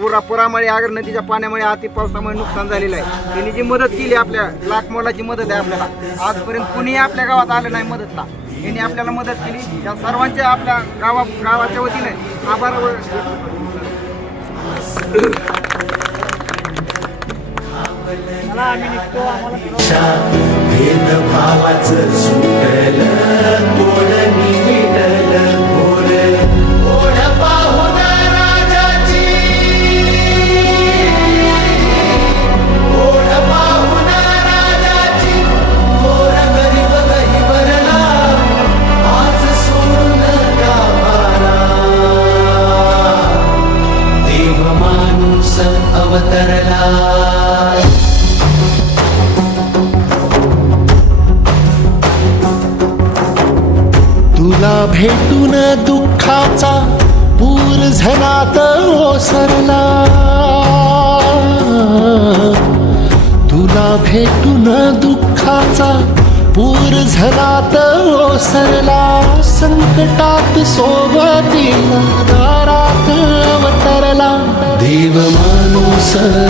पुरा पुरामुळे आगर नदीच्या पाण्यामुळे अति पावसामुळे नुकसान झालेलं आहे. त्यांनी जी मदत केली आपल्या लाख मोलाची मदत आहे आपल्याला. आजपर्यंत कुणीही आपल्या गावात आलं नाही मदतला. यांनी आपल्याला मदत केली. या सर्वांच्या आपल्या गावा गावाच्या वतीने आभार मला आम्ही निघतो. आम्हाला अवतरला. तुला भेटून दुःखाचा पूर झनात ओसरला. तुला भेटून दुःखाचा पूर झनात ओसरला. संकटात सोबतीला दारात अवतरला. ദൈവമാനോ സർ